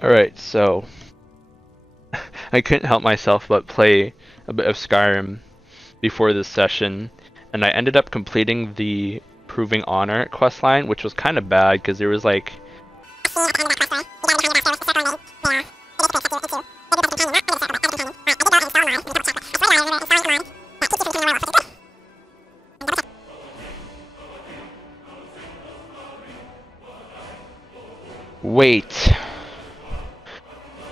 Alright, so I couldn't help myself but play a bit of Skyrim before this session, and I ended up completing the Proving Honor questline, which was kind of bad because there was like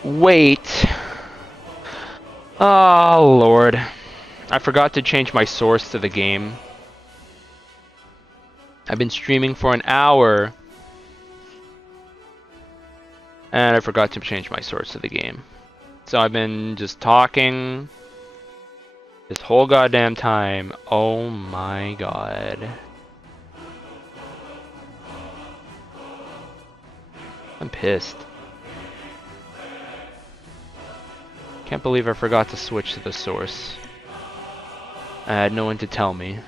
Wait. Oh, Lord. I forgot to change my source to the game. I've been streaming for an hour. And I forgot to change my source to the game. So I've been just talking this whole goddamn time. Oh my god. I'm pissed. Can't believe I forgot to switch to the source. I had no one to tell me.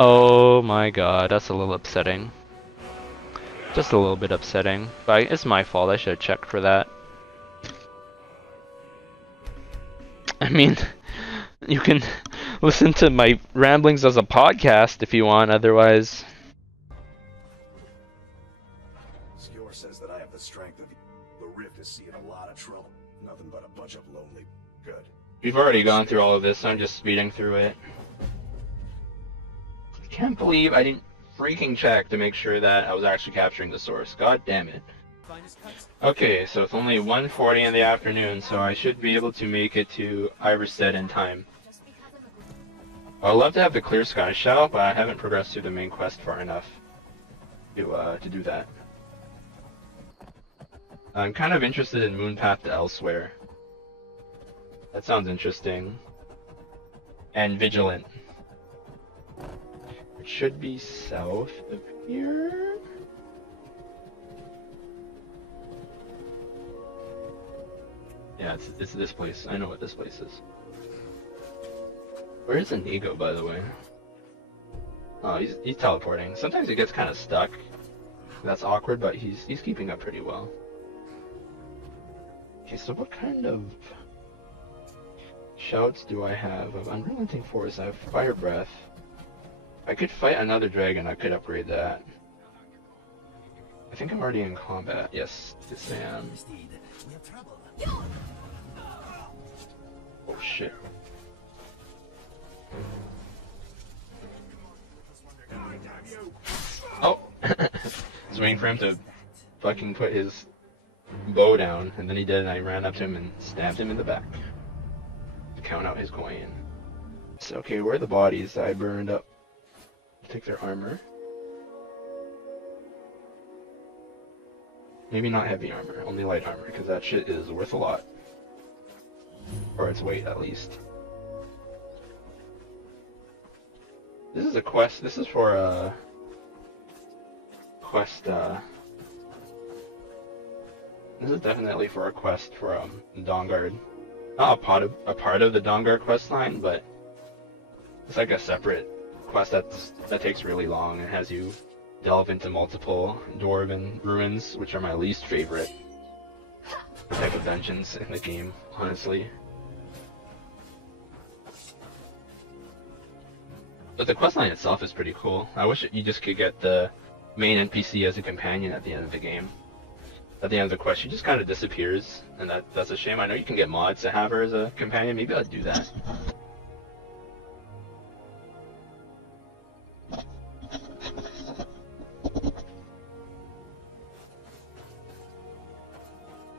Oh my god, that's a little upsetting. Just a little bit upsetting. But it's my fault, I should have checked for that. I mean, you can listen to my ramblings as a podcast if you want, otherwise... Skior says that I have the strength of the Rift is seeing a lot of trouble. Nothing but a bunch of lonely... Good. We've already gone through all of this, so I'm just speeding through it. I can't believe I didn't freaking check to make sure that I was actually capturing the source. God damn it. Okay, so it's only 1:40 in the afternoon, so I should be able to make it to Iverstead in time. I'd love to have the Clear Sky Shell, but I haven't progressed through the main quest far enough to do that. I'm kind of interested in Moonpath to Elsewhere. That sounds interesting. And Vigilant. It should be south of here? Yeah, it's this place. I know what this place is. Where is Inigo, by the way? Oh, he's teleporting. Sometimes he gets kind of stuck. That's awkward, but he's keeping up pretty well. Okay, so what kind of shouts do I have of Unrelenting Force? I have Fire Breath. If I could fight another dragon, I could upgrade that. I think I'm already in combat. Yes, yes I am. Oh shit. Oh! I was waiting for him to fucking put his bow down, and then he did, and I ran up to him and stabbed him in the back to count out his coin. So, okay, where are the bodies that I burned up? Take their armor. Maybe not heavy armor, only light armor, because that shit is worth a lot. Or its weight, at least. This is a quest, this is for a quest, this is definitely for a quest for, Dawnguard. Not a part of the Dawnguard quest line, but it's like a separate quest that takes really long and has you delve into multiple dwarven ruins, which are my least favorite type of dungeons in the game, honestly. But the questline itself is pretty cool. I wish you just could get the main NPC as a companion at the end of the game. At the end of the quest, she just kind of disappears, and that's a shame. I know you can get mods to have her as a companion. Maybe I'll do that.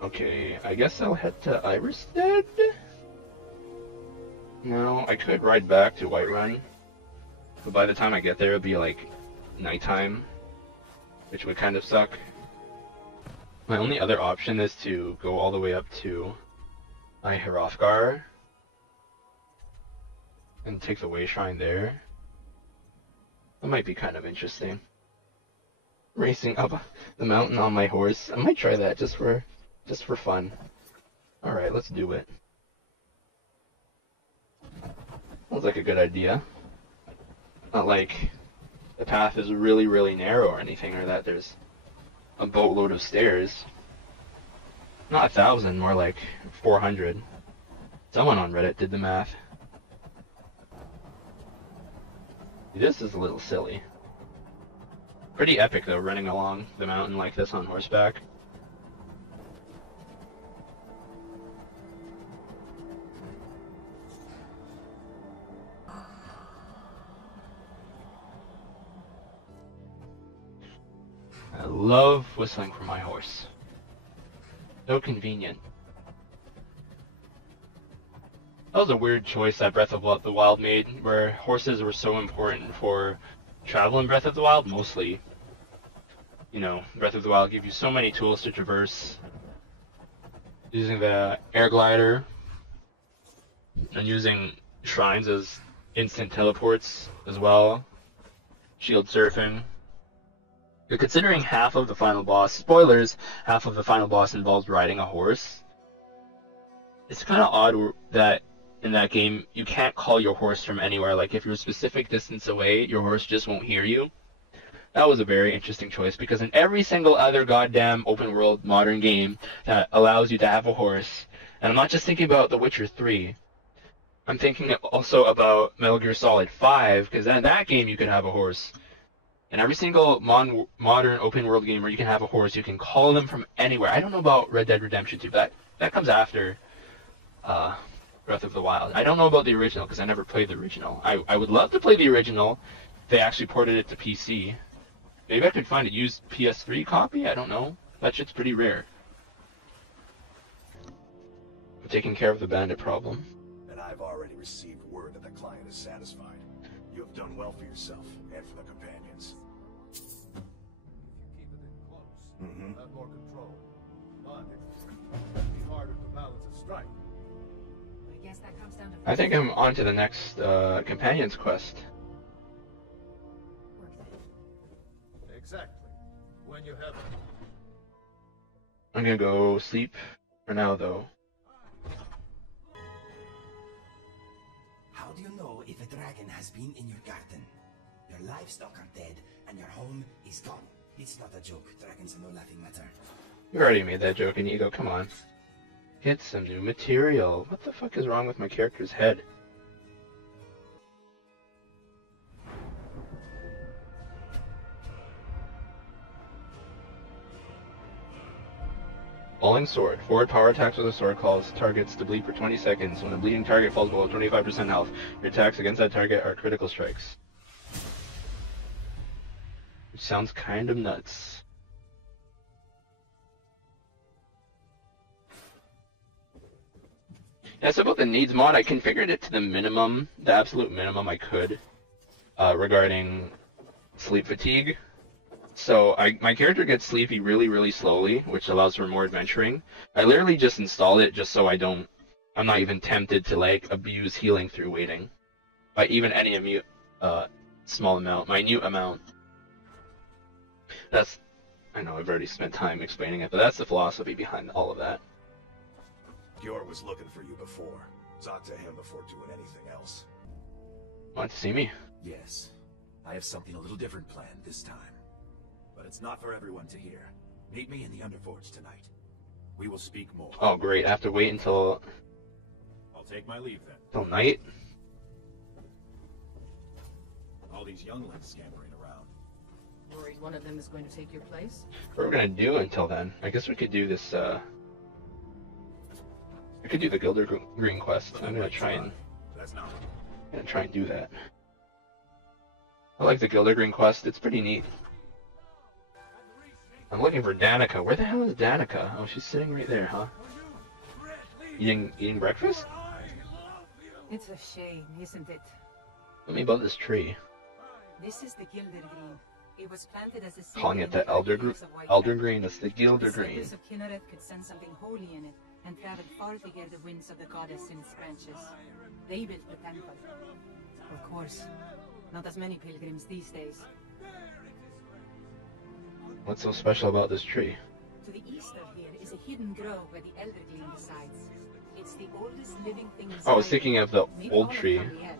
Okay, I guess I'll head to Iverstead? No, I could ride back to Whiterun, but by the time I get there it'll be like nighttime, which would kind of suck. My only other option is to go all the way up to Hrothgar and take the Way Shrine there. That might be kind of interesting. Racing up the mountain on my horse. I might try that just for fun. Alright, let's do it. Sounds like a good idea. Not like the path is really, really narrow or anything, or that there's a boatload of stairs. Not 1,000, more like 400. Someone on Reddit did the math. This is a little silly. Pretty epic though, running along the mountain like this on horseback. I love whistling for my horse. So convenient. That was a weird choice that Breath of the Wild made, where horses were so important for travel in Breath of the Wild, mostly. You know, Breath of the Wild gives you so many tools to traverse. Using the air glider, and using shrines as instant teleports as well. Shield surfing. But considering half of the final boss, spoilers, half of the final boss involves riding a horse, it's kind of odd that in that game you can't call your horse from anywhere. Like if you're a specific distance away, your horse just won't hear you. That was a very interesting choice, because in every single other goddamn open world modern game that allows you to have a horse, and I'm not just thinking about The Witcher 3, I'm thinking also about Metal Gear Solid 5, because in that game you could have a horse. In every single modern open world game where you can have a horse, you can call them from anywhere. I don't know about Red Dead Redemption 2, but that comes after Breath of the Wild. I don't know about the original, because I never played the original. I would love to play the original if they actually ported it to PC. Maybe I could find a used PS3 copy? I don't know. That shit's pretty rare. I'm taking care of the bandit problem. And I've already received word that the client is satisfied. You have done well for yourself and for the companions. If you keep it in close, you'll have more control. But it'll be harder to balance a strike. I guess that comes down to... I think I'm on to the next companion's quest. Exactly. When you have... I'm gonna go sleep for now, though. How do you know if a dragon has been in your garden? Your livestock are dead, and your home is gone. It's not a joke. Dragons are no laughing matter. You already made that joke, Inigo. Come on. Get some new material. What the fuck is wrong with my character's head? Falling Sword. Forward power attacks with a sword cause targets to bleed for 20 seconds. When a bleeding target falls below 25% health, your attacks against that target are critical strikes. Which sounds kind of nuts. As about the needs mod, I configured it to the minimum, the absolute minimum I could, regarding sleep fatigue. So my character gets sleepy really, really slowly, which allows for more adventuring. I literally just installed it just so I'm not even tempted to like abuse healing through waiting, by even any small amount, minute amount. I know I've already spent time explaining it, but that's the philosophy behind all of that. Gior was looking for you before. Talk to him before doing anything else. Want to see me? Yes. I have something a little different planned this time. But it's not for everyone to hear. Meet me in the Underforge tonight. We will speak more. Oh great, I have to wait until... I'll take my leave then. Till night? All these younglings scampering around. Worried one of them is going to take your place? What are we gonna do until then? I guess we could do this, we could do the Gildergreen quest. I'm gonna try and do that. I like the Gildergreen quest, it's pretty neat. I'm looking for Danica. Where the hell is Danica? Oh, she's sitting right there, huh? Eating breakfast? It's a shame, isn't it? Tell me about this tree. This is the Gildergreen. It was planted as a Calling it the Eldergreen. It's the Gildergreen. The of Kinneret could sense something holy in it, and traveled far to hear the winds of the goddess in its branches. They built the temple. Of course, not as many pilgrims these days. What's so special about this tree? To the east of here is a hidden grove where the Eldergreen resides. It's the oldest living thing in I was thinking of the Maybe old all of tree. Gabriel.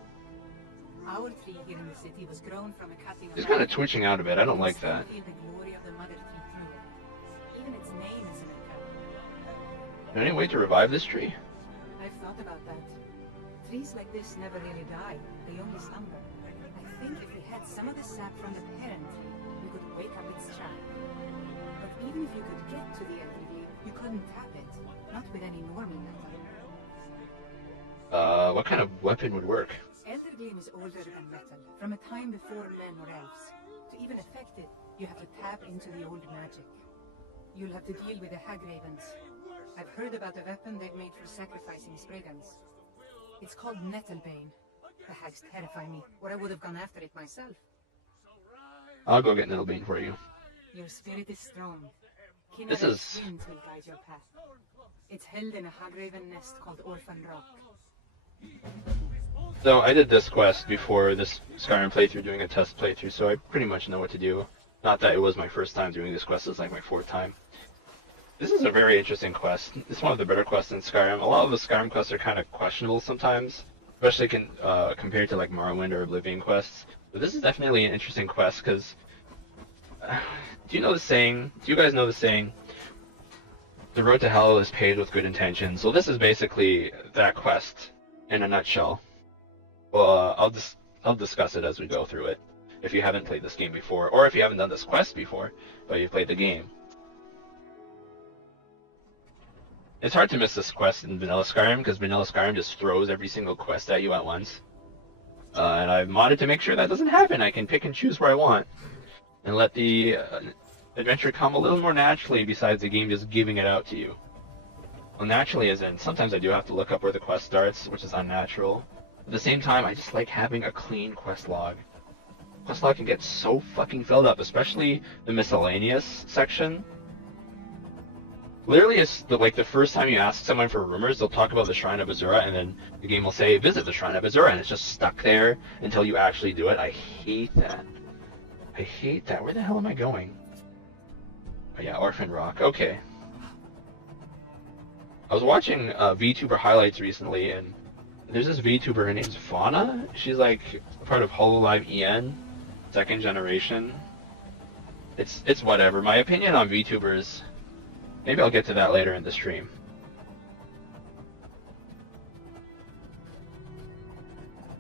Our tree here in the city was grown from a cutting of He's kind of land. twitching out a bit. I don't like You can that. still feel the glory of the mother tree through it. Even its name is an account. there any way to revive this tree? I've thought about that. Trees like this never really die. They only slumber. I think if we had some of the sap from the parent tree, we could wake up its child. But even if you could get to the Eldergleam, you couldn't tap it. Not with any normal metal. What kind of weapon would work? Eldergleam is older than metal, from a time before men or elves. To even affect it, you have to tap into the old magic. You'll have to deal with the hag ravens. I've heard about the weapon they've made for sacrificing Spriggans. It's called Nettlebane. The hags terrify me, or I would have gone after it myself. I'll go get Nettlebane for you. Your spirit is strong. This is... winds will guide your path. It's held in a hagraven nest called Orphan Rock. So I did this quest before this Skyrim playthrough, doing a test playthrough, so I pretty much know what to do. Not that it was my first time doing this quest, it's like my 4th time. This is a very interesting quest. It's one of the better quests in Skyrim. A lot of the Skyrim quests are kind of questionable sometimes, especially compared to like Morrowind or Oblivion quests. But this is definitely an interesting quest because do you know the saying? Do you guys know the saying? The road to hell is paved with good intentions. So this is basically that quest in a nutshell. Well, I'll discuss it as we go through it. If you haven't played this game before, or if you haven't done this quest before, but you've played the game. It's hard to miss this quest in Vanilla Skyrim, because Vanilla Skyrim just throws every single quest at you at once. And I've modded to make sure that doesn't happen. I can pick and choose where I want. And let the adventure come a little more naturally, besides the game just giving it out to you. Well, naturally as in, sometimes I do have to look up where the quest starts, which is unnatural. At the same time, I just like having a clean quest log. Quest log can get so fucking filled up, especially the miscellaneous section. Literally, it's like the first time you ask someone for rumors, they'll talk about the Shrine of Azura, and then the game will say, visit the Shrine of Azura, and it's just stuck there until you actually do it. I hate that. I hate that. Where the hell am I going? Oh yeah, Orphan Rock. Okay. I was watching VTuber highlights recently, and there's this VTuber, her name's Fauna. She's like part of Hololive EN, 2nd generation. It's whatever. My opinion on VTubers, maybe I'll get to that later in the stream.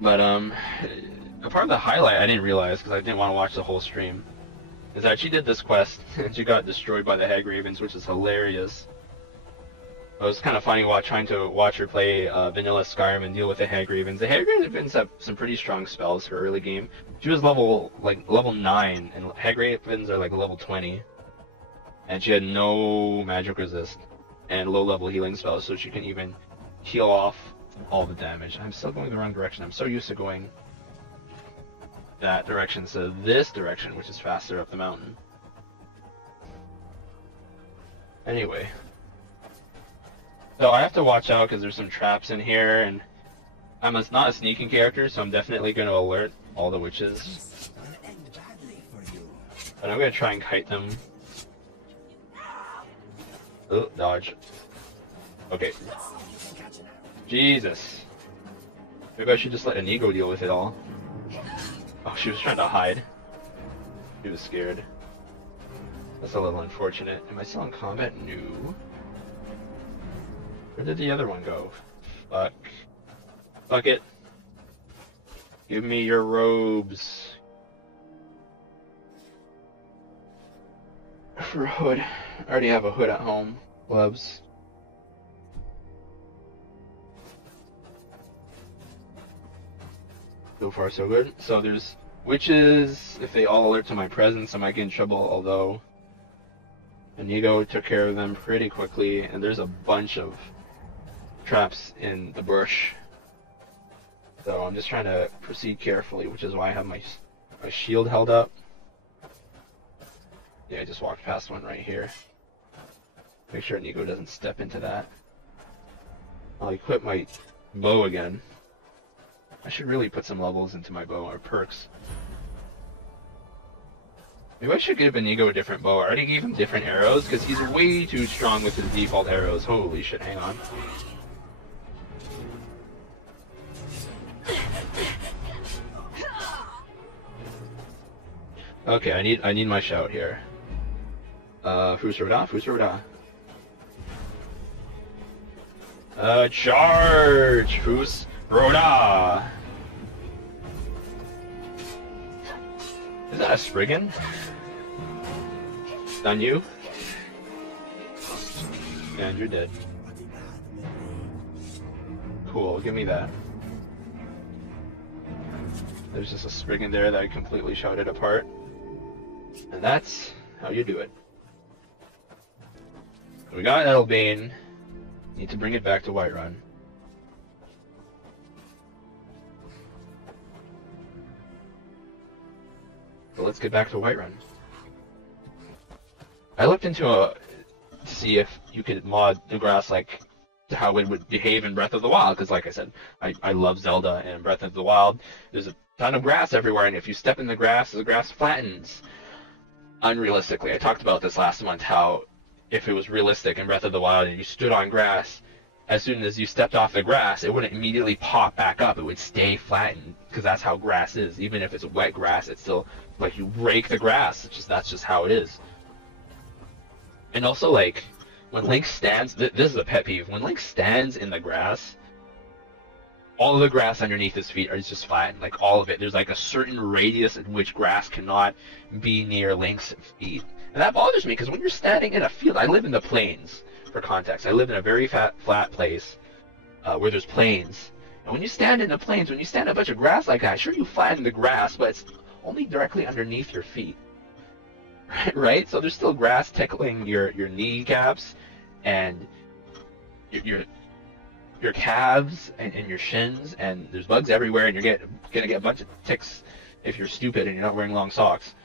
But a part of the highlight I didn't realize, because I didn't want to watch the whole stream, is that she did this quest and she got destroyed by the Hag Ravens, which is hilarious. It was kind of funny trying to watch her play Vanilla Skyrim and deal with the Hag Ravens. The Hag Ravens have some pretty strong spells for early game. She was level 9, and Hag Ravens are like level 20. And she had no magic resist and low level healing spells, so she can even heal off all the damage. I'm still going the wrong direction. I'm so used to going that direction instead of this direction, which is faster up the mountain. Anyway. So I have to watch out because there's some traps in here, and I'm not a sneaking character, so I'm definitely going to alert all the witches. But I'm going to try and kite them. Oh, dodge. Okay. Jesus. Maybe I should just let Inigo deal with it all. Oh, she was trying to hide. She was scared. That's a little unfortunate. Am I still in combat? No. Where did the other one go? Fuck. Fuck it. Give me your robes. For a hood. I already have a hood at home. Gloves. So far so good. So there's witches. If they all alert to my presence, I might get in trouble, although Inigo took care of them pretty quickly, and there's a bunch of traps in the bush. So I'm just trying to proceed carefully, which is why I have my shield held up. Yeah, I just walked past one right here. Make sure Inigo doesn't step into that. I'll equip my bow again. I should really put some levels into my bow, or perks. Maybe I should give Inigo a different bow. I already gave him different arrows, because he's way too strong with his default arrows. Holy shit, hang on. Okay, I need my shout here. Fusroda. Charge! Fus Rhoda! Is that a Spriggan? On you? And you're dead. Cool, give me that. There's just a Spriggan there that I completely shot it apart. And that's how you do it. We got Nettlebane. Need to bring it back to Whiterun. But let's get back to Whiterun. I looked into to see if you could mod the grass like how it would behave in Breath of the Wild, because like I said, I love Zelda, and Breath of the Wild, there's a ton of grass everywhere, and if you step in the grass flattens. Unrealistically, I talked about this last month, how if it was realistic in Breath of the Wild and you stood on grass, as soon as you stepped off the grass, it wouldn't immediately pop back up. It would stay flattened, because that's how grass is. Even if it's wet grass, it's still, like, you rake the grass. That's just how it is. And also, like, when Link stands, this is a pet peeve, when Link stands in the grass, all of the grass underneath his feet is just flattened, like all of it. There's like a certain radius in which grass cannot be near Link's feet. And that bothers me, because when you're standing in a field, I live in the plains, for context. I live in a very flat place where there's plains. And when you stand in the plains, when you stand in a bunch of grass like that, sure, you flatten the grass, but it's only directly underneath your feet. Right? So there's still grass tickling your kneecaps and your calves and your shins, and there's bugs everywhere, and you're gonna get a bunch of ticks if you're stupid and you're not wearing long socks.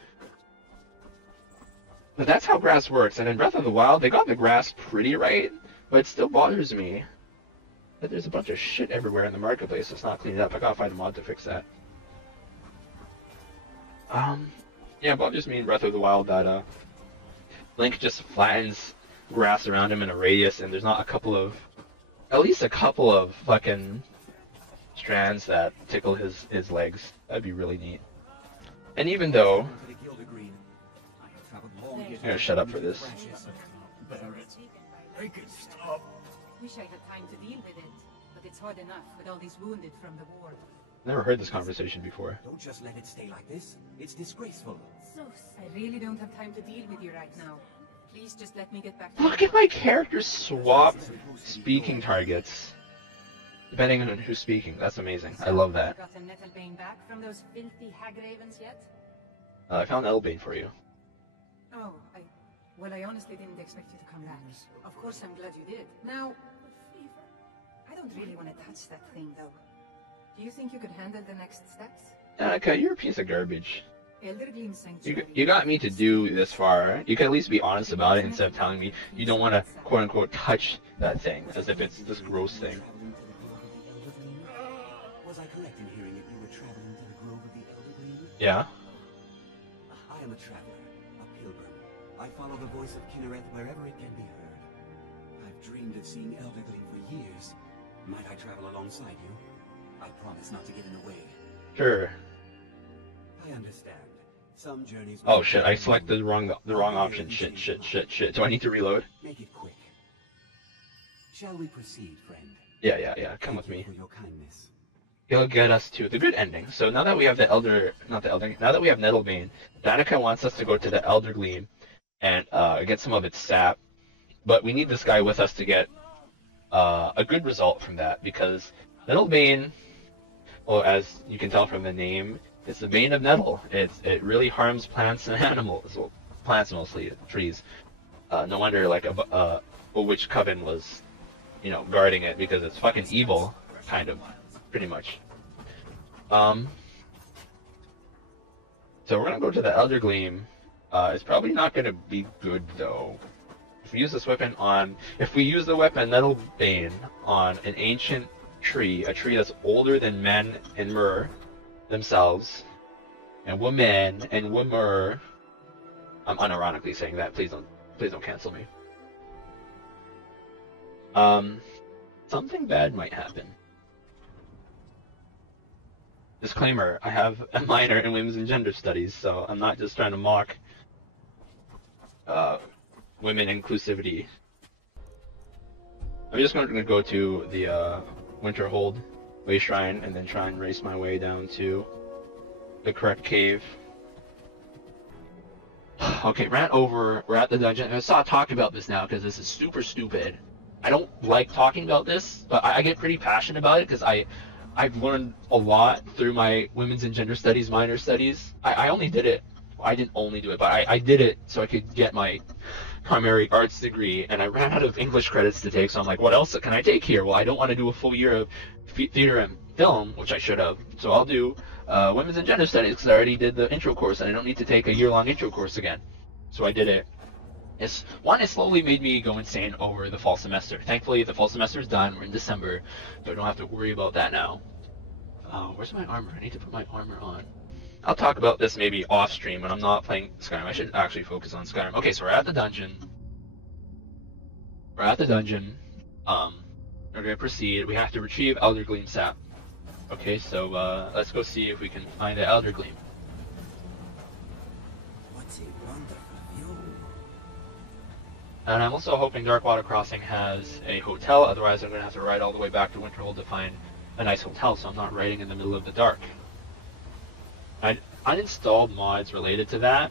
But that's how grass works, and in Breath of the Wild, they got the grass pretty right, but it still bothers me that there's a bunch of shit everywhere in the marketplace that's not cleaned up. I gotta find a mod to fix that. Yeah, it bothers me in Breath of the Wild that Link just flattens grass around him in a radius, and there's not at least a couple of fucking strands that tickle his legs. That'd be really neat. And even though... I'm gonna shut up for this. Make it stop. Wish I had time to deal with it, but it's hard enough with all these wounded from the war. Never heard this conversation before. Don't just let it stay like this. It's disgraceful. So I really don't have time to deal with you right now. Please just let me get back to Look at my character swap speaking targets, depending on who's speaking. That's amazing. I love that. Got a Nettlebane back from those filthy hag ravens yet? I found Nettlebane for you. Oh, well, I honestly didn't expect you to come back. Of course, I'm glad you did. Now, I don't really want to touch that thing, though. Do you think you could handle the next steps? Okay, you're a piece of garbage. Gildergreen Sanctuary. You got me to do this far. You can at least be honest about it instead of telling me you don't want to, quote-unquote, touch that thing, as if it's this gross thing. Was I correct in hearing that you were traveling to the grove of the Eldergreen? Yeah? I am a traveler, a pilgrim. I follow the voice of Kinnereth wherever it can be heard. I've dreamed of seeing Eldergreen for years. Might I travel alongside you? I promise not to get in the way. Sure. I understand. Some journeys... Oh shit, I selected the wrong option. Shit. Do I need to reload? Make it quick. Shall we proceed, friend? Yeah, come with me. For your kindness. He'll get us to the good ending. So now that we have now that we have Nettlebane, Danica wants us to go to the Eldergleam and get some of its sap. But we need this guy with us to get a good result from that, because Nettlebane, well, as you can tell from the name, it's the Bane of Nettle. It really harms plants and animals. Well, plants mostly, trees. No wonder like a witch coven was, guarding it, because it's fucking evil, kind of, pretty much. So we're gonna go to the Eldergleam. It's probably not gonna be good though. If we use the weapon Nettlebane on an ancient tree, a tree that's older than men and mer themselves, and women and womer. I'm unironically saying that. Please don't cancel me. Something bad might happen. Disclaimer: I have a minor in women's and gender studies, so I'm not just trying to mock women inclusivity. I'm just going to go to the Winterhold Way Shrine and then try and race my way down to the correct cave. Okay, ran over. We're at the dungeon. I stop talking about this now because this is super stupid. I don't like talking about this, but I get pretty passionate about it because I've learned a lot through my women's and gender studies minor studies. I only did it. I didn't only do it, but I did it so I could get my primary arts degree, and I ran out of English credits to take, so I'm like, what else can I take here? Well, I don't want to do a full year of theater and film, which I should have, so I'll do women's and gender studies because I already did the intro course, and I don't need to take a year-long intro course again. So I did it. It slowly made me go insane over the fall semester. Thankfully, the fall semester is done. We're in December, so I don't have to worry about that now. Oh, where's my armor? I need to put my armor on. I'll talk about this maybe off stream when I'm not playing Skyrim. I should actually focus on Skyrim. Okay, so we're at the dungeon. We're going to proceed. We have to retrieve Eldergleam sap. Okay, so let's go see if we can find the Eldergleam. What's a wonderful view. And I'm also hoping Darkwater Crossing has a hotel, otherwise I'm going to have to ride all the way back to Winterhold to find a nice hotel, so I'm not riding in the middle of the dark. I uninstalled mods related to that,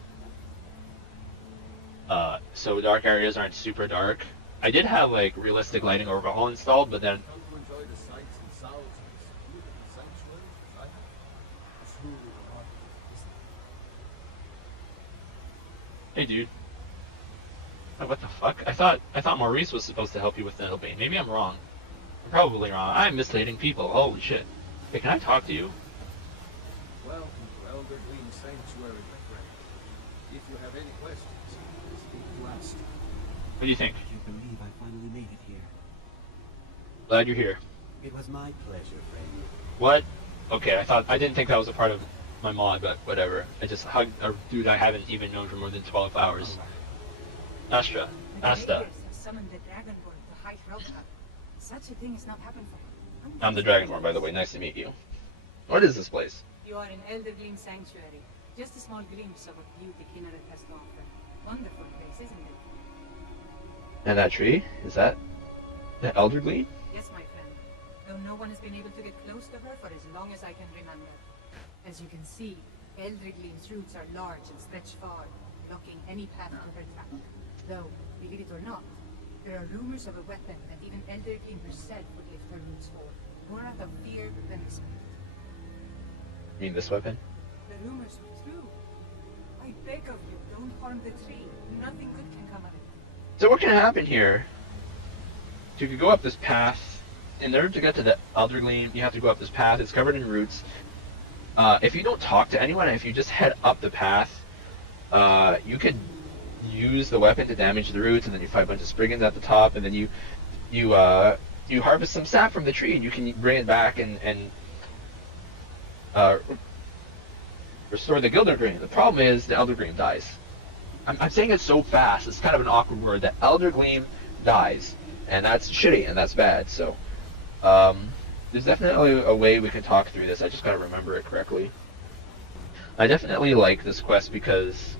so dark areas aren't super dark. I did have like realistic lighting overhaul installed, but then Come to enjoy the sights and sounds of this beautiful sanctuary as I have. It's truly remarkable, isn't it? hey dude, oh, what the fuck? I thought Maurice was supposed to help you with Nettlebane. Maybe I'm wrong. I'm probably wrong. I'm misleading people. Holy shit. Hey, can I talk to you? Welcome to Eldergreen Sanctuary, my friend. If you have any questions, speak to us. What do you think? I can't believe I finally made it here. Glad you're here. It was my pleasure, friend. What? Okay, I didn't think that was a part of my mod, but whatever. I just hugged a dude I haven't even known for more than 12 hours. Astra. The Asta. Raiders have summoned the Dragonborn to hide Hrolka. Such a thing has not happened for I'm the Dragonborn, by the way. Nice to meet you. What is this place? You are in Eldergleam Sanctuary. Just a small glimpse of what beauty Kinneret has to offer. Wonderful place, isn't it? And that tree? Is that the Eldergleam? Yes, my friend. Though no one has been able to get close to her for as long as I can remember. As you can see, Eldergleam's roots are large and stretch far, blocking any path to her track. Though, believe it or not, there are rumors of a weapon that even Eldergleam herself would lift her roots for, more out of fear than respect. You mean this weapon? The rumors are true. I beg of you, don't harm the tree. Nothing good can come of it. So what can happen here? So you could go up this path. In order to get to the Eldergleam, you have to go up this path. It's covered in roots. If you don't talk to anyone, if you just head up the path, you could use the weapon to damage the roots, and then you fight a bunch of Spriggans at the top, and then you harvest some sap from the tree, and you can bring it back and restore the Gildergreen. The problem is the Eldergleam dies. I'm saying it so fast, it's kind of an awkward word. The Eldergleam dies, and that's shitty, and that's bad. So, there's definitely a way we can talk through this. I just gotta remember it correctly. I definitely like this quest because,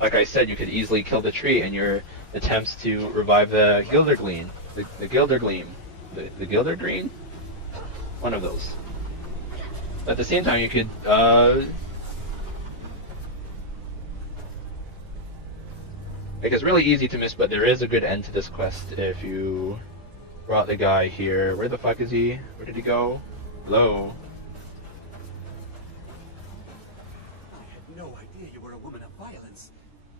like I said, you could easily kill the tree in your attempts to revive the Gildergreen. The Gildergleam. The Gildergreen? One of those. At the same time, you could, like, it's really easy to miss, but there is a good end to this quest if you brought the guy here. Where the fuck is he? Where did he go? Hello? I had no idea you were a woman of violence.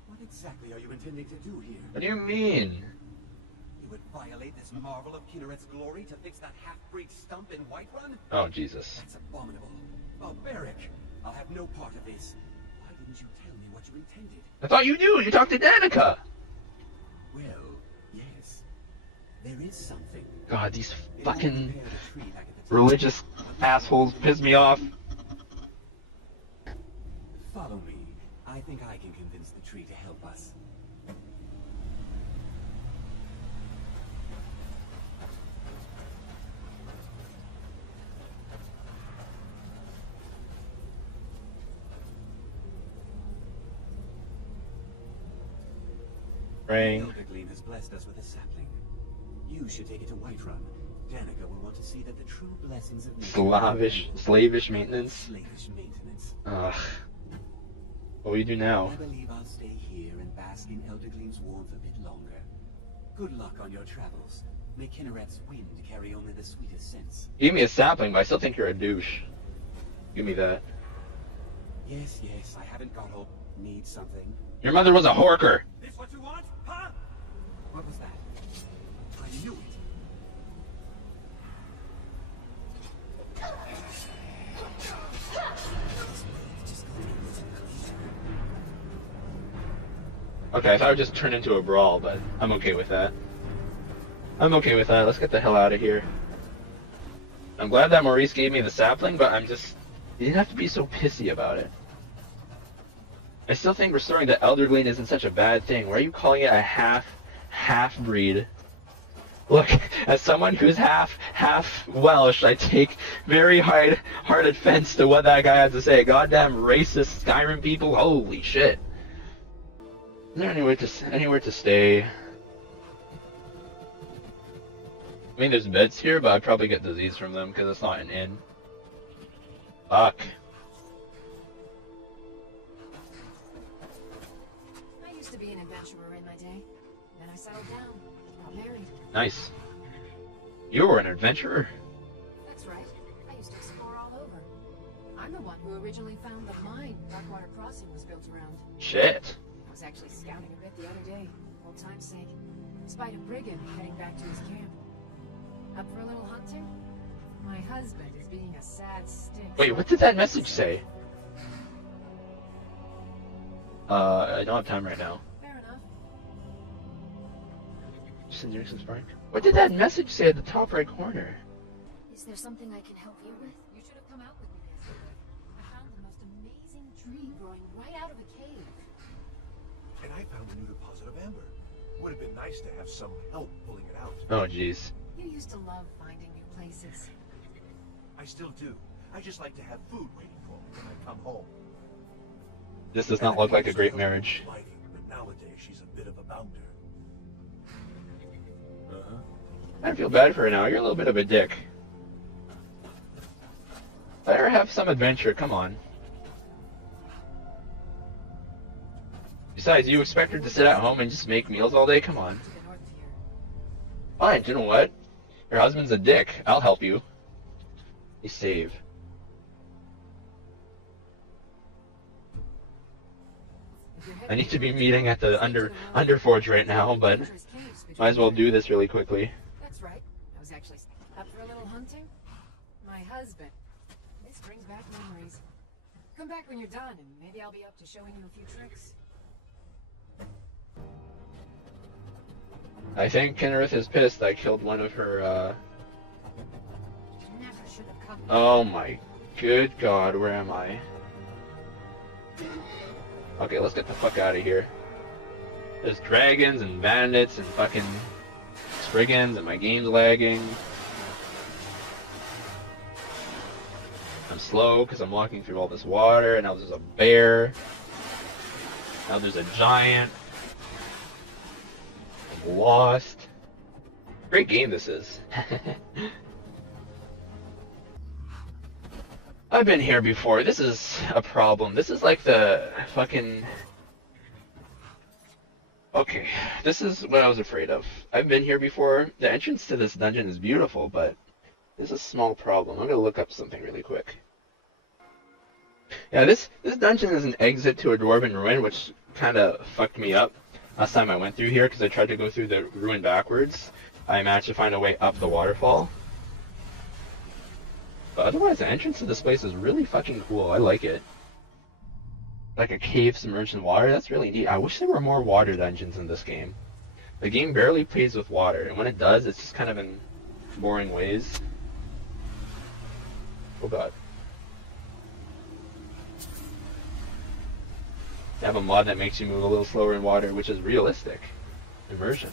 What exactly are you intending to do here? What do you mean? You would violate this marvel of Kinneret's glory to fix that half-breed stump in Whiterun? Oh, Jesus. That's abominable. Barbaric. I'll have no part of this. Why didn't you tell me what you intended? I thought you knew! You talked to Danica! Well, yes. There is something. God, these It won't fucking repair the tree back at the top. religious assholes piss me off. Follow me. I think I can convince the tree to help us. Ring. Gildergreen has blessed us with a sapling. You should take it to Whiterun. Danica will want to see that the true blessings of Slavish maintenance. Slavish maintenance. Ugh. What will you do now? I believe I'll stay here and bask in Eldergleam's warmth a bit longer. Good luck on your travels. May Kinneret's wind carry only the sweetest scents. Give me a sapling, but I still think you're a douche. Give me that. Yes, I haven't got hope. Need something. Your mother was a horker! This what you want? Huh? What was that? I knew it. Okay, I thought it would just turn into a brawl, but I'm okay with that. I'm okay with that. Let's get the hell out of here. I'm glad that Maurice gave me the sapling, but I'm just... You didn't have to be so pissy about it. I still think restoring the Elderglean isn't such a bad thing. Why are you calling it a half-breed? Look, as someone who's half Welsh, I take very hard offense to what that guy had to say. Goddamn racist Skyrim people, holy shit. Is there anywhere to stay? I mean, there's beds here, but I'd probably get disease from them because it's not an inn. Fuck. I used to be an adventurer in my day. Then I settled down, got married. Nice. You were an adventurer? That's right. I used to explore all over. I'm the one who originally found the mine Darkwater Crossing was built around. Shit. I was actually scouting a bit the other day, old time's sake. Spied a brigand heading back to his camp. Up for a little hunting? My husband is being a sad stick. Wait, what did that message say? I don't have time right now. Fair enough. Just enjoying some spark. What did that message say at the top right corner? Is there something I can help you with? You should have come out with me yesterday. I found the most amazing tree growing right out of a cave. And I found a new deposit of amber. Would have been nice to have some help pulling it out. Oh, jeez. You used to love finding new places. I still do. I just like to have food waiting for me when I come home. This does not look like a great marriage. But nowadays she's a bit of a bounder. I feel bad for her now. You're a little bit of a dick. Let her have some adventure. Come on. Besides, you expect her to sit at home and just make meals all day? Come on. To the north of here. Fine, you know what? Your husband's a dick. I'll help you. You save. I need to be meeting at the Underforge right now, but might as well do this really quickly. That's right. I was actually up for a little hunting. My husband. This brings back memories. Come back when you're done, and maybe I'll be up to showing you a few tricks. I think Kinnereth is pissed I killed one of her, Never should have come. Oh my good god, where am I? Okay, let's get the fuck out of here. There's dragons and bandits and fucking spriggans and my game's lagging. I'm slow because I'm walking through all this water, and now there's a bear. Now there's a giant. I'm lost. Great game this is. I've been here before. This is a problem. This is like the fucking... Okay, this is what I was afraid of. I've been here before. The entrance to this dungeon is beautiful, but there's a small problem. I'm gonna look up something really quick. Yeah, this dungeon is an exit to a dwarven ruin, which kind of fucked me up last time I went through here, because I tried to go through the ruin backwards. I managed to find a way up the waterfall. But otherwise, the entrance to this place is really fucking cool. I like it. Like a cave submerged in water. That's really neat. I wish there were more water dungeons in this game. The game barely plays with water, and when it does, it's just kind of in boring ways. Oh god. They have a mod that makes you move a little slower in water, which is realistic. Immersion.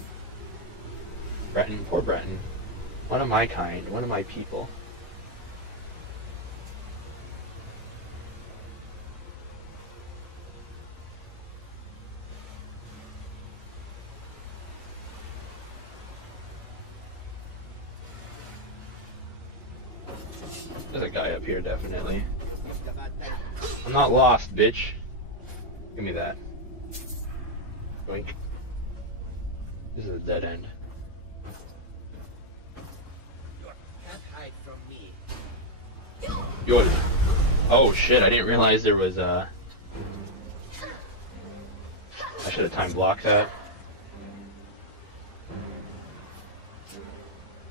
Breton, poor Breton. One of my kind, one of my people. There's a guy up here, definitely. I'm not lost, bitch. Give me that. Boink. This is a dead end. Can't hide from me. Yo. Oh shit, I didn't realize there was I should have time blocked that.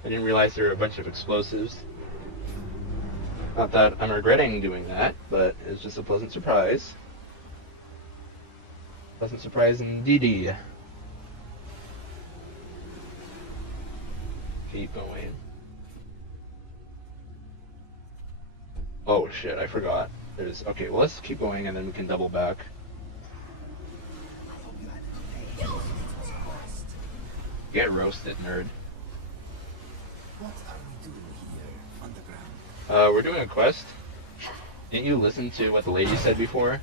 I didn't realize there were a bunch of explosives. Not that I'm regretting doing that, but it's just a pleasant surprise. Pleasant surprise indeed. Keep going. Oh shit, I forgot. There's okay, well let's keep going and then we can double back. Get roasted, nerd. What are we doing here, underground? We're doing a quest. Didn't you listen to what the lady said before?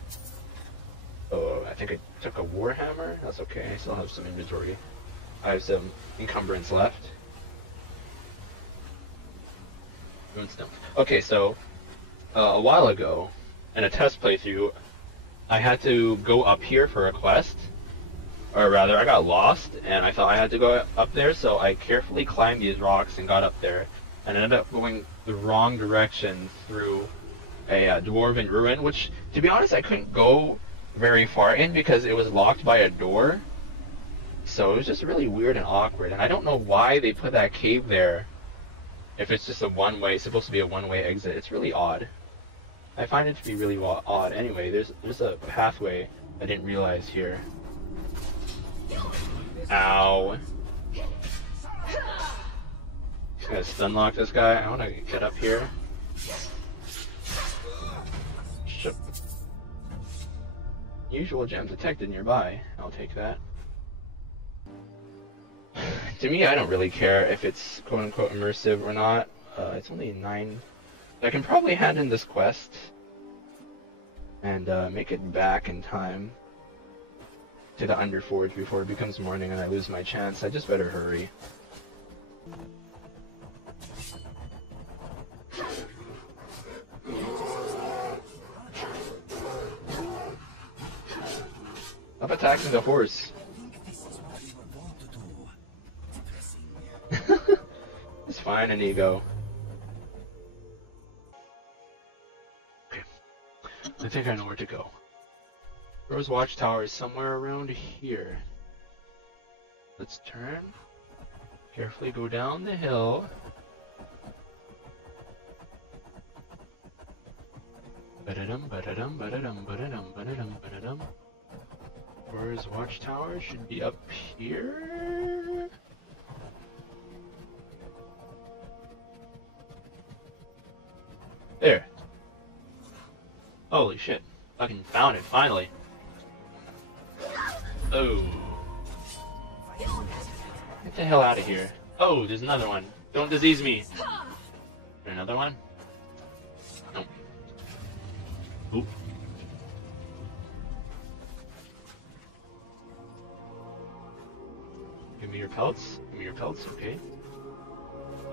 Oh, I think I took a warhammer. That's okay, I still have some inventory. I have some encumbrance left. Okay, so a while ago, in a test playthrough, I had to go up here for a quest. Or rather, I got lost, and I thought I had to go up there, so I carefully climbed these rocks and got up there, and ended up going the wrong direction through a dwarven ruin, which, to be honest, I couldn't go very far in because it was locked by a door. So it was just really weird and awkward, and I don't know why they put that cave there if it's just a one-way, supposed to be a one-way exit. It's really odd. I find it to be really odd. Anyway, there's a pathway I didn't realize here. Ow. Just gonna stunlock this guy. I wanna get up here. Shit. Usual gem detected nearby. I'll take that. To me, I don't really care if it's quote-unquote immersive or not. It's only 9. I can probably hand in this quest and make it back in time to the Underforge before it becomes morning and I lose my chance. I just better hurry. Stop attacking the horse. It's fine, Inigo. Okay. I think I know where to go. Rose Watchtower is somewhere around here. Let's turn. Carefully go down the hill. Ba-da-dum, ba-da-dum, ba-da-dum, ba-da-dum, ba-da-dum, ba-da-dum. Rose Watchtower should be up here. There. Holy shit. Fucking found it, finally. Oh. Get the hell out of here. Oh, there's another one. Don't disease me. Another one? Nope. Oop. Give me your pelts. Give me your pelts, okay.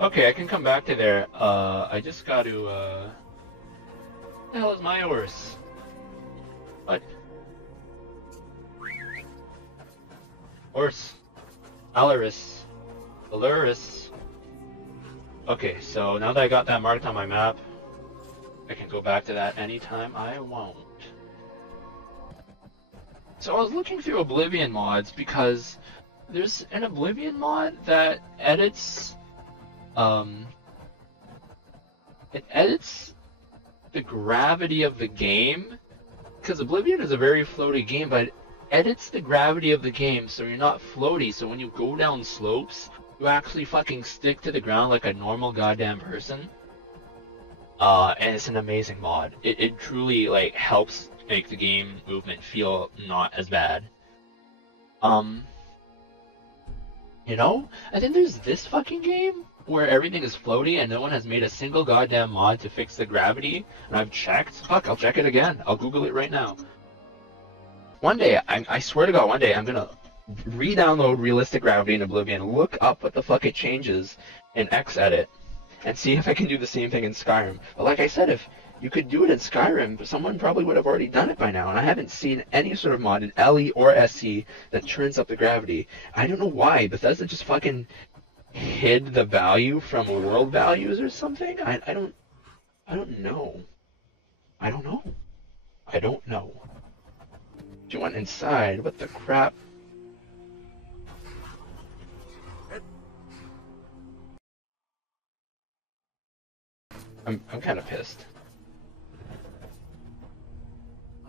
Okay, I can come back to there. I just got to, What the hell is my horse? What? Horse. Alaris. Alaris. Okay, so now that I got that marked on my map, I can go back to that anytime I want. So I was looking through Oblivion mods because there's an Oblivion mod that edits it edits the gravity of the game, because Oblivion is a very floaty game, but it edits the gravity of the game so you're not floaty, so when you go down slopes, you actually fucking stick to the ground like a normal goddamn person. And it's an amazing mod. It truly, like, helps make the game movement feel not as bad. You know? And then there's this fucking game where everything is floaty and no one has made a single goddamn mod to fix the gravity. And I've checked. Fuck, I'll check it again. I'll Google it right now. One day, I swear to God, one day I'm gonna re-download Realistic Gravity in Oblivion, look up what the fuck it changes in Xedit, and see if I can do the same thing in Skyrim. But like I said, if you could do it in Skyrim, someone probably would have already done it by now, and I haven't seen any sort of mod in LE or SC that turns up the gravity. I don't know why. Bethesda just fucking hid the value from world values or something? I don't know. I don't know. I don't know. She went inside. What the crap? I'm kind of pissed.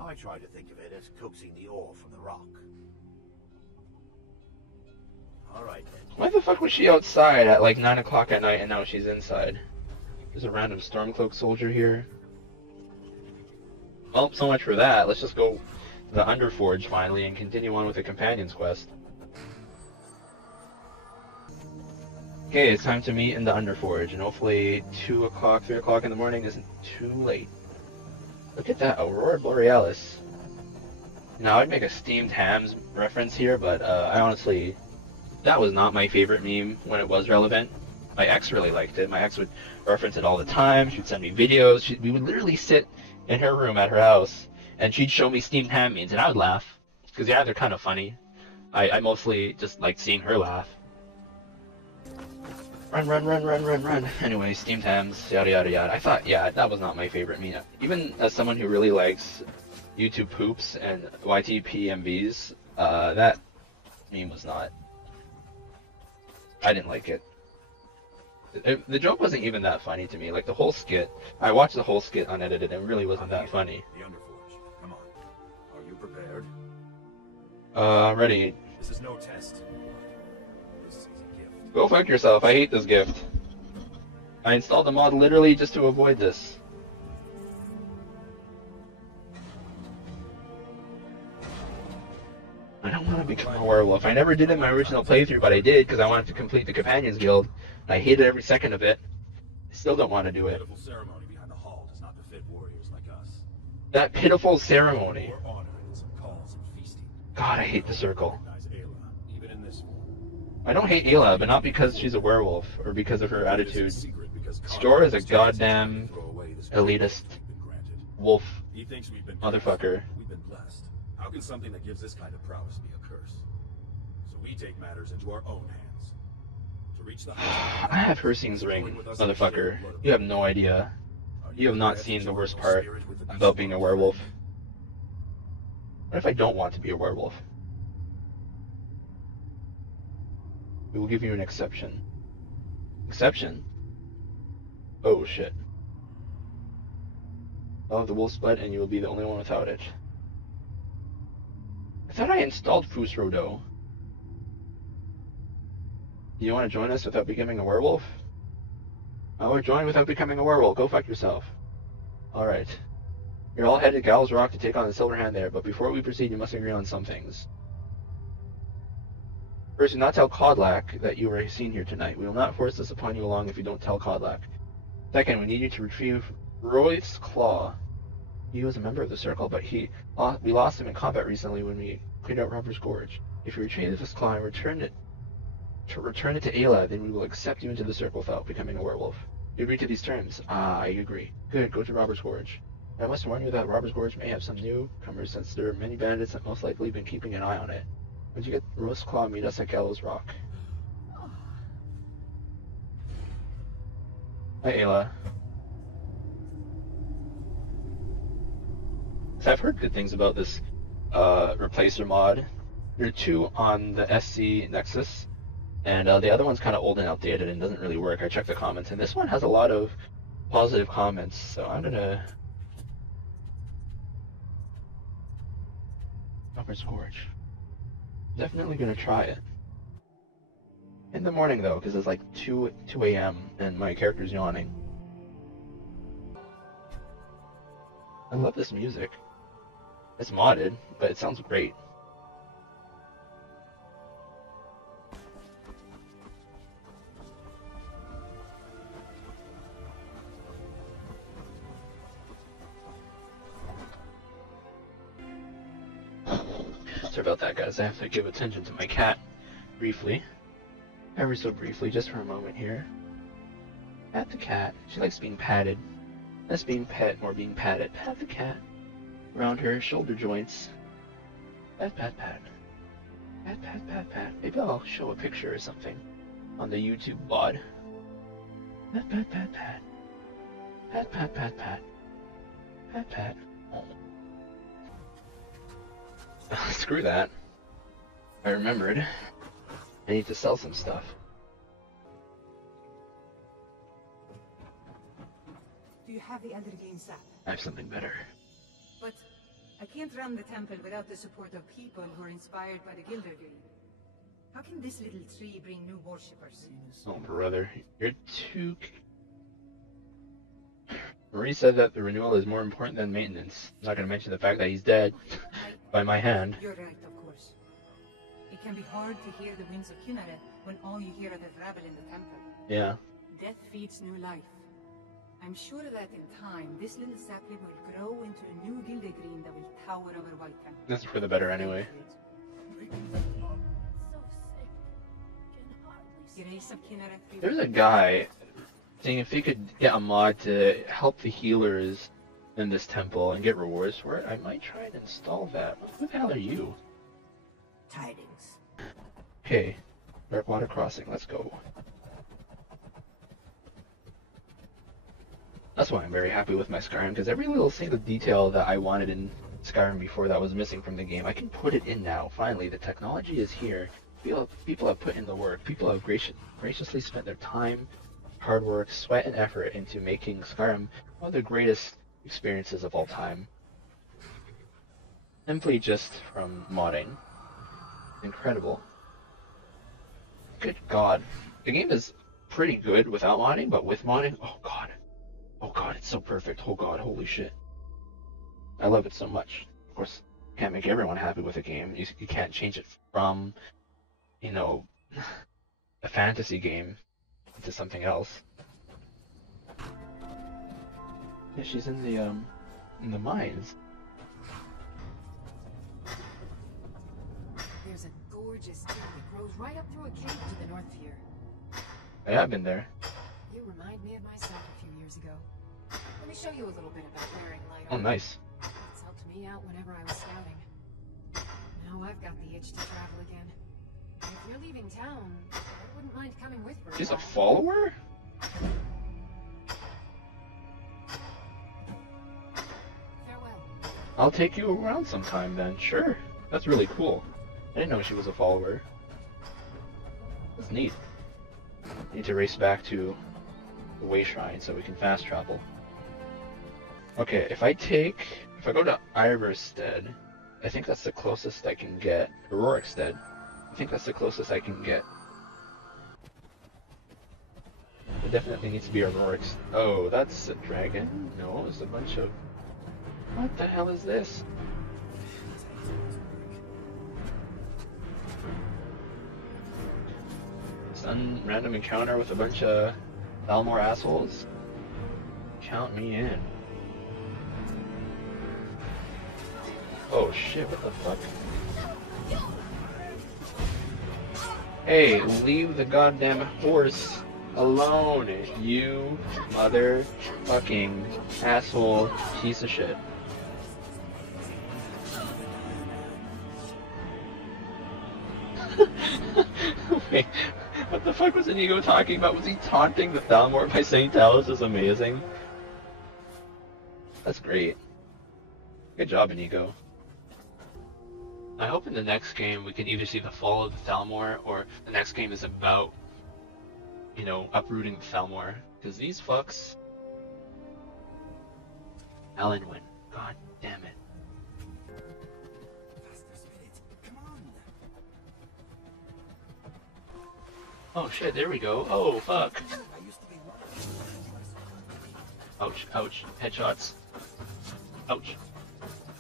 I try to think of it as coaxing the ore from the rock. Alright then. Why the fuck was she outside at like 9 o'clock at night and now she's inside? There's a random Stormcloak soldier here. Well, so much for that. Let's just go to the Underforge finally and continue on with the Companion's quest. Okay, it's time to meet in the Underforge, and hopefully 2 o'clock, 3 o'clock in the morning isn't too late. Look at that, Aurora Borealis. Now, I'd make a steamed hams reference here, but I honestly, that was not my favorite meme when it was relevant. My ex really liked it. My ex would reference it all the time. She'd send me videos. We would literally sit in her room at her house, and she'd show me steamed ham memes, and I would laugh. Because, yeah, they're kind of funny. I mostly just like seeing her laugh. Run, run, run, run, run, run. Anyway, steamed hams, yada, yada, yada. I thought, yeah, that was not my favorite meme. Even as someone who really likes YouTube poops and YTPMVs, that meme was not. I didn't like it. The joke wasn't even that funny to me. Like, the whole skit, I watched the whole skit unedited, and it really wasn't that funny. The Underforge. Come on. Are you prepared? I'm ready. This is no test. This is a gift. Go fuck yourself, I hate this gift. I installed the mod literally just to avoid this. I don't want to become a werewolf. I never did in my original playthrough, but I did because I wanted to complete the Companions Guild. I hated every second of it. I still don't want to do it. The pitiful ceremony behind the hall does not befit warriors like us. That pitiful ceremony. More honor and some calls and feasting. God, I hate the circle. Recognize Ayla, even in this form. I don't hate Ayla, but not because she's a werewolf or because of her attitude. Score Score is a goddamn elitist wolf He thinks we've been motherfucker. We've been blessed. How can something that gives this kind of prowess be a curse? So we take matters into our own hands. To reach the I have Hercing's ring, motherfucker. You have no idea. You have not seen the worst part about being a werewolf. What if I don't want to be a werewolf? We will give you an exception. Exception? Oh shit. I'll have the wolf's blood and you will be the only one without it. I thought I installed Fusrodo. Do you want to join us without becoming a werewolf? Oh, join without becoming a werewolf. Go fuck yourself. Alright. You're all headed to Gallows Rock to take on the Silver Hand there, but before we proceed, you must agree on some things. First, do not tell Codlac that you were seen here tonight. We will not force this upon you along if you don't tell Codlac. Second, we need you to retrieve Roy's Claw. He was a member of the Circle, but we lost him in combat recently when we cleared out Robber's Gorge. If you retrieve this claw and return it to Ayla, then we will accept you into the Circle without becoming a werewolf. You agree to these terms? Ah, I agree. Good, go to Robber's Gorge. I must warn you that Robber's Gorge may have some newcomers since there are many bandits that most likely have been keeping an eye on it. Once you get Roy's Claw, meet us at Gallows Rock. Hi, Ayla. So I've heard good things about this replacer mod. There are 2 on the SC Nexus, and the other one's kind of old and outdated and doesn't really work. I checked the comments, and this one has a lot of positive comments, so I'm gonna... Robber's Gorge. Definitely gonna try it. In the morning though, because it's like 2 a.m. and my character's yawning. I love this music. It's modded, but it sounds great. Sorry about that, guys. I have to give attention to my cat briefly. Ever so briefly, just for a moment here. Pat the cat. She likes being patted. Less being pet, more being patted. Pat the cat. Around her shoulder joints. Pat, pat, pat. Pat, pat, pat, pat. Maybe I'll show a picture or something on the YouTube VOD. Pat, pat, pat, pat. Pat, pat, pat, pat. Pat, pat. Oh. Screw that. I remembered. I need to sell some stuff. Do you have the Gildergreen sap? I have something better. But I can't run the temple without the support of people who are inspired by the Gildergreen. How can this little tree bring new worshippers? Oh, brother. You're too... Marie said that the renewal is more important than maintenance. I'm not going to mention the fact that he's dead by my hand. You're right, of course. It can be hard to hear the winds of Kinneret when all you hear are the rabble in the temple. Yeah. Death feeds new life. I'm sure that in time, this little sapling will grow into a new Gildergreen that will tower over Whiterun. That's for the better anyway. There's a guy saying if he could get a mod to help the healers in this temple and get rewards for it, I might try and install that. Who the hell are you? Tidings. Okay, Darkwater Crossing, let's go. That's why I'm very happy with my Skyrim, because every little single detail that I wanted in Skyrim before that was missing from the game, I can put it in now. Finally, the technology is here. People have put in the work. People have graciously spent their time, hard work, sweat, and effort into making Skyrim one of the greatest experiences of all time. Simply just from modding. Incredible. Good God. The game is pretty good without modding, but with modding, oh God. Oh God, it's so perfect. Oh God, holy shit. I love it so much. Of course, you can't make everyone happy with a game. You can't change it from, you know, a fantasy game into something else. Yeah, she's in the mines. There's a gorgeous tree that grows right up through a cave to the north here. I have been there. You remind me of myself a few years ago. Let me show you a little bit about wearing light Oh, armor. nice. It's helped me out whenever I was scouting. Now I've got the itch to travel again. And if you're leaving town, I wouldn't mind coming with for a She's a while. follower? Farewell. I'll take you around sometime then. Sure. That's really cool. I didn't know she was a follower. That's neat. Need to race back to the Way Shrine so we can fast travel. Okay, if I go to Iverstead, I think that's the closest I can get. Rorikstead. I think that's the closest I can get. It definitely needs to be a Rorikstead. Oh, that's a dragon? No, it's a bunch of... What the hell is this? Some random encounter with a bunch of Thalmor assholes? Count me in. Oh shit, what the fuck? Hey, leave the goddamn horse alone, you motherfucking asshole piece of shit. Wait, what the fuck was Inigo talking about? Was he taunting the Thalmor by saying Talos is amazing? That's great. Good job, Inigo. I hope in the next game we can either see the fall of the Thalmor, or the next game is about, you know, uprooting the Thalmor. Because these fucks... Alanwin. God damn it. Oh shit, there we go. Oh fuck. Ouch, ouch. Headshots. Ouch.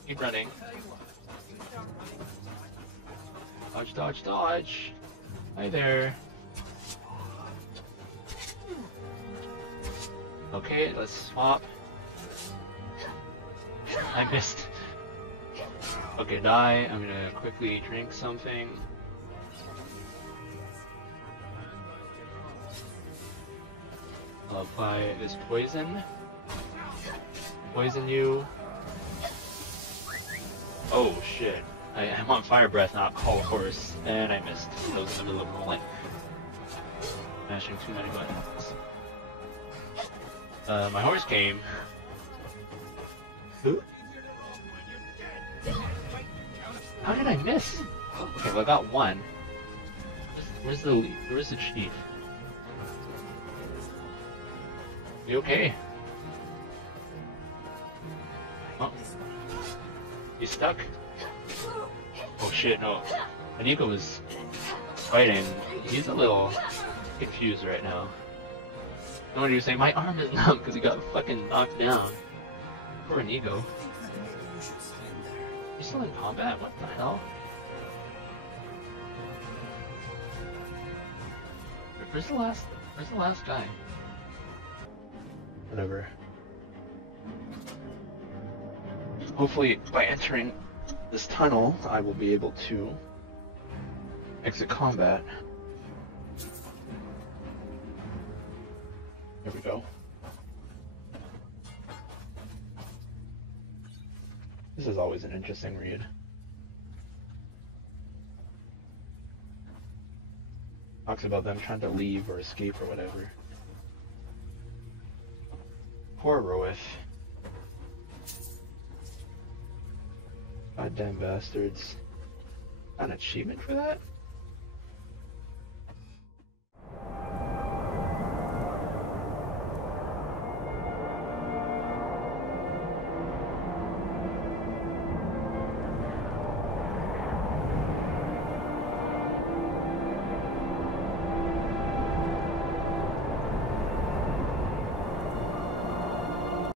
Keep running. Dodge, dodge, dodge. Hi there. Okay, let's swap. I missed. Okay, die. I'm gonna quickly drink something. I'll apply this poison. Poison you. Oh shit. I'm on fire breath, not call horse, and I missed. I was in the middle of rolling. Mashing too many buttons. My horse came. Who? How did I miss? Okay, well I got one. Where's the chief? You okay? Oh. You stuck? Oh shit, no. Inigo was fighting. He's a little confused right now. No wonder you're saying my arm is numb because he got fucking knocked down. Poor Inigo. He's still in combat? What the hell? Where's the last guy? Whatever. Hopefully, by entering this tunnel, I will be able to exit combat. There we go. This is always an interesting read. Talks about them trying to leave or escape or whatever. Poor Roeth. Goddamn bastards. Got an achievement for that?